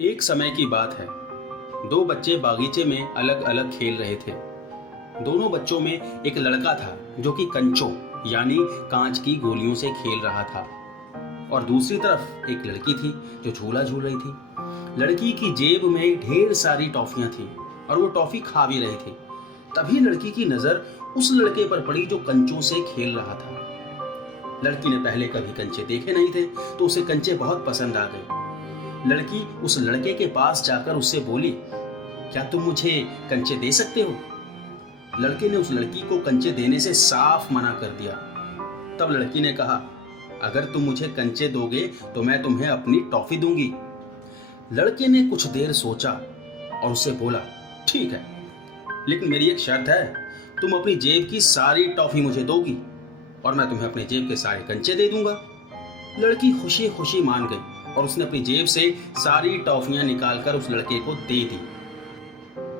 एक समय की बात है। दो बच्चे बागीचे में अलग अलग खेल रहे थे। दोनों बच्चों में एक लड़का था जो कि कंचों यानी कांच की गोलियों से खेल रहा था, और दूसरी तरफ एक लड़की थी जो झूला झूल रही थी। लड़की की जेब में ढेर सारी टॉफियां थी और वो टॉफी खा भी रही थी। तभी लड़की की नजर उस लड़के पर पड़ी जो कंचों से खेल रहा था। लड़की ने पहले कभी कंचे देखे नहीं थे, तो उसे कंचे बहुत पसंद आ गए। लड़की उस लड़के के पास जाकर उससे बोली, क्या तुम मुझे कंचे दे सकते हो? लड़के ने उस लड़की को कंचे देने से साफ मना कर दिया। तब लड़की ने कहा, अगर तुम मुझे कंचे दोगे तो मैं तुम्हें अपनी टॉफी दूंगी। लड़के ने कुछ देर सोचा और उससे बोला, ठीक है, लेकिन मेरी एक शर्त है, तुम अपनी जेब की सारी टॉफी मुझे दोगी और मैं तुम्हें अपने जेब के सारे कंचे दे दूंगा। लड़की खुशी खुशी मान गई और उसने अपनी जेब से सारी टॉफियां निकालकर उस लड़के को दे दी।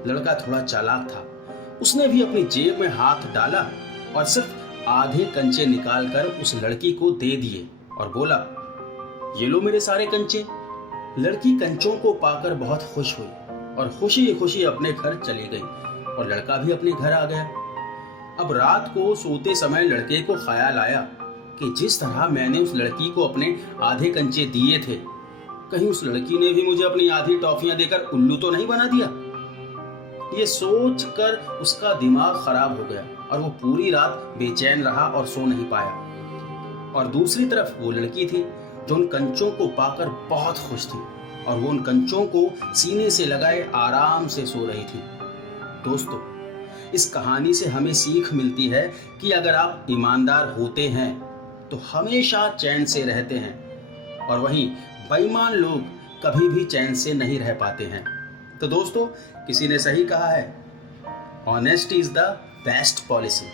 लड़का थोड़ा चालाक था, उसने भी अपनी जेब में हाथ डाला और सिर्फ आधे कंचे निकालकर उस लड़की को दे दिए और बोला, ये लो मेरे सारे कंचे। लड़की कंचों को पाकर बहुत खुश हुई और खुशी खुशी अपने घर चली गई और लड़का भी अपने घर आ गया। अब रात को सोते समय लड़के को ख्याल आया कि जिस तरह मैंने उस लड़की को अपने आधे कंचे दिए थे, कहीं उस लड़की ने भी मुझे अपनी आधी टॉफियां देकर उल्लू तो नहीं बना दिया। ये सोचकर उसका दिमाग खराब हो गया और वो पूरी रात बेचैन रहा और सो नहीं पाया। और दूसरी तरफ वो लड़की थी जो उन कंचों को पाकर बहुत खुश थी और वो उन कंचों को सीने से लगाए आराम से सो रही थी। दोस्तों, इस कहानी से हमें सीख मिलती है कि अगर आप ईमानदार होते हैं तो हमेशा चैन से रहते हैं, और वहीं बेईमान लोग कभी भी चैन से नहीं रह पाते हैं। तो दोस्तों, किसी ने सही कहा है, honesty is the best policy.